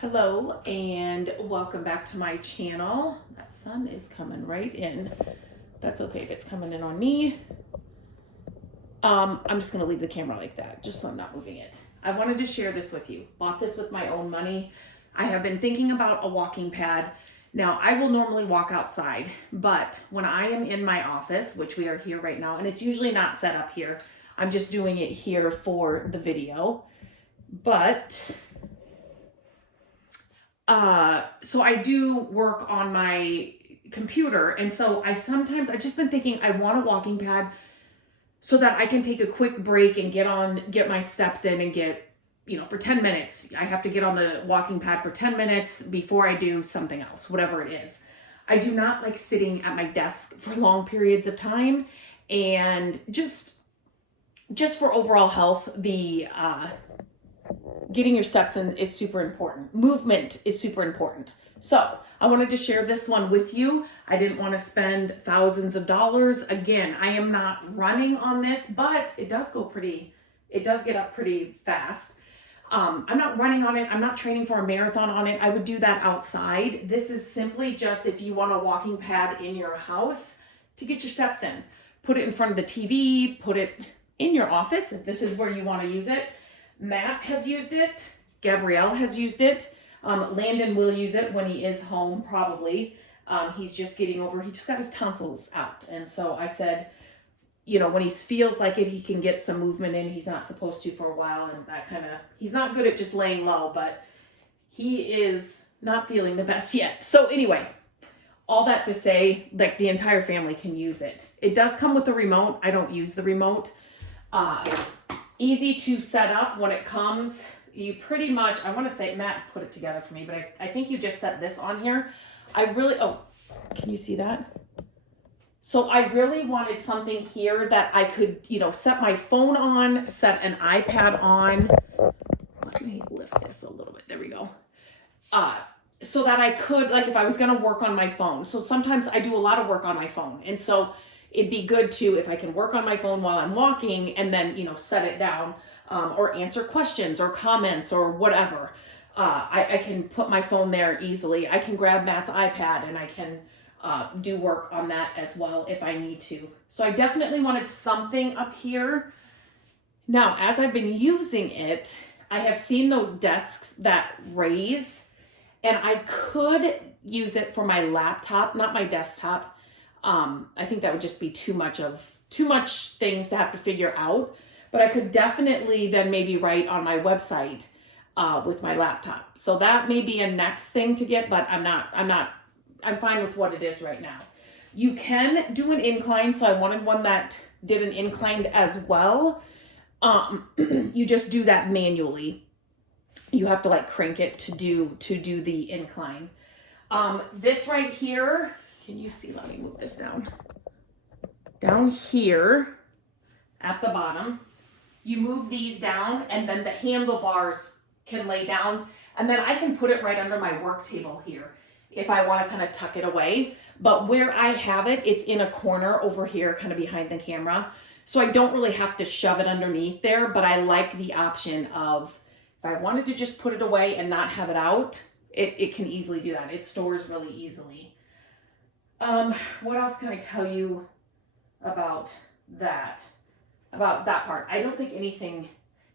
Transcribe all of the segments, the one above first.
Hello and welcome back to my channel. That sun is coming right in. That's okay if it's coming in on me. I'm just gonna leave the camera like that, just so I'm not moving it. I wanted to share this with you. Bought this with my own money. I have been thinking about a walking pad. Now, I will normally walk outside, but when I am in my office, which we are here right now, and it's usually not set up here, I'm just doing it here for the video. But so I do work on my computer, and so I've just been thinking I want a walking pad so that I can take a quick break and get my steps in and get, for 10 minutes. I have to get on the walking pad for 10 minutes before I do something else, whatever it is. I do not like sitting at my desk for long periods of time, and just for overall health, the getting your steps in is super important. Movement is super important. So I wanted to share this one with you. I didn't want to spend thousands of dollars. Again, I am not running on this, but it does get up pretty fast. I'm not running on it. I'm not training for a marathon on it. I would do that outside. This is simply just if you want a walking pad in your house to get your steps in. Put it in front of the TV, put it in your office if this is where you want to use it. Matt has used it. Gabrielle has used it. Landon will use it when he is home, probably. He just got his tonsils out. And so I said, when he feels like it, he can get some movement in. He's not supposed to for a while. And he's not good at just laying low, but he is not feeling the best yet. So anyway, all that to say, like, the entire family can use it. It does come with a remote. I don't use the remote. Easy to set up when it comes. You pretty much, I want to say, Matt put it together for me, but I think you just set this on here. Can you see that? So I really wanted something here that I could, set my phone on, set an iPad on. Let me lift this a little bit. There we go. So that I could, like, if I was going to work on my phone. So sometimes I do a lot of work on my phone. And so it'd be good to, if I can work on my phone while I'm walking and then, set it down, or answer questions or comments or whatever. I can put my phone there easily. I can grab Matt's iPad and I can do work on that as well if I need to. So I definitely wanted something up here. Now, as I've been using it, I have seen those desks that raise, and I could use it for my laptop, not my desktop. I think that would just be too much things to have to figure out, but I could definitely then maybe write on my website with my laptop. So that may be a next thing to get, but I'm fine with what it is right now. You can do an incline. So I wanted one that did an inclined as well. You just do that manually. You have to crank it to do the incline. This right here, can you see? Let me move this down. Down here at the bottom, you move these down and then the handlebars can lay down, and then I can put it right under my work table here if I want to kind of tuck it away. But where I have it, it's in a corner over here, kind of behind the camera. So I don't really have to shove it underneath there, but I like the option of, if I wanted to just put it away and not have it out, it can easily do that. It stores really easily. What else can I tell you about that part? I don't think anything.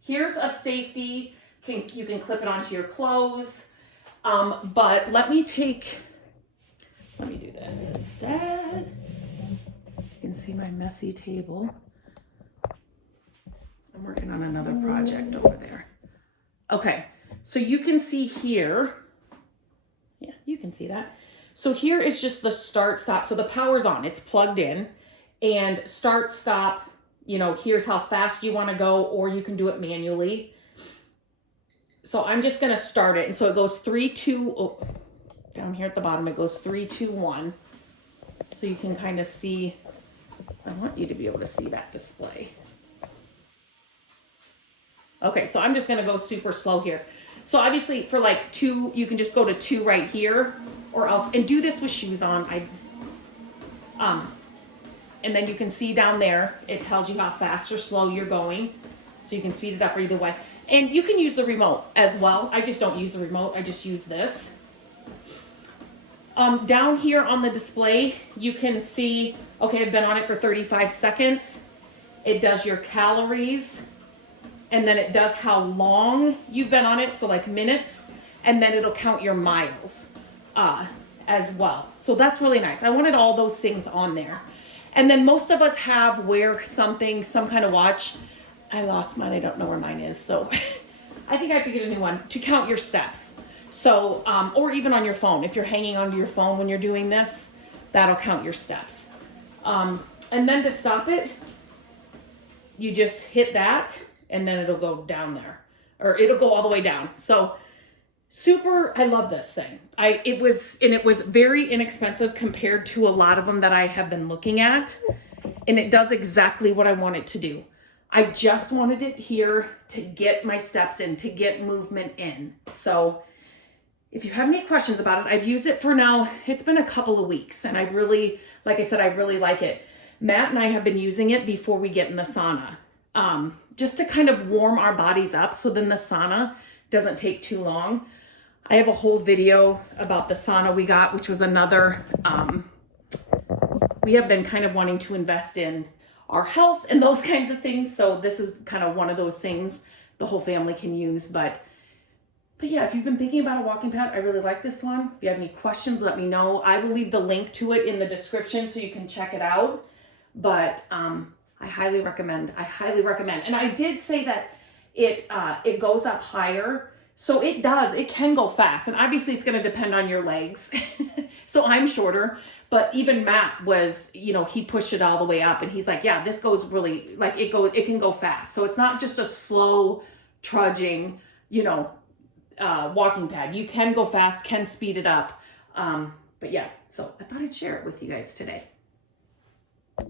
Here's a safety. You can clip it onto your clothes. But let me do this instead. You can see my messy table. I'm working on another project over there. Okay, so you can see here. Yeah, you can see that. So here is just the start stop. So the power's on, it's plugged in, and start stop, here's how fast you want to go, or you can do it manually. So I'm just going to start it. And so it goes 3, 2, down here at the bottom, it goes 3, 2, 1. So you can kind of see, I want you to be able to see that display. Okay, so I'm just going to go super slow here. So obviously for 2, you can just go to 2 right here, or else, and do this with shoes on. And then you can see down there, it tells you how fast or slow you're going. So you can speed it up either way. And you can use the remote as well. I just don't use the remote. I just use this. Down here on the display, you can see, okay, I've been on it for 35 seconds. It does your calories, and then it does how long you've been on it, so like minutes, and then it'll count your miles as well. So that's really nice. I wanted all those things on there. And then most of us wear some kind of watch. I lost mine. I don't know where mine is. So I think I have to get a new one to count your steps. So, or even on your phone. If you're hanging onto your phone when you're doing this, that'll count your steps. And then to stop it, you just hit that and then it'll go down there, or it'll go all the way down. So super, I love this thing. It was very inexpensive compared to a lot of them that I have been looking at. And it does exactly what I want it to do. I just wanted it here to get my steps in, to get movement in. So if you have any questions about it, I've used it for now. It's been a couple of weeks and I really, like I said, I really like it. Matt and I have been using it before we get in the sauna, just to kind of warm our bodies up. So then the sauna doesn't take too long. I have a whole video about the sauna we got, which was another, we have been kind of wanting to invest in our health and those kinds of things. So this is kind of one of those things the whole family can use. But yeah, if you've been thinking about a walking pad, I really like this one. If you have any questions, let me know. I will leave the link to it in the description so you can check it out. But I highly recommend. And I did say that it goes up higher. So it can go fast. And obviously it's going to depend on your legs. So I'm shorter, but even Matt was, he pushed it all the way up and he's like, yeah, this goes really, like it can go fast. So it's not just a slow trudging, walking pad. You can go fast, can speed it up. But yeah, so I thought I'd share it with you guys today.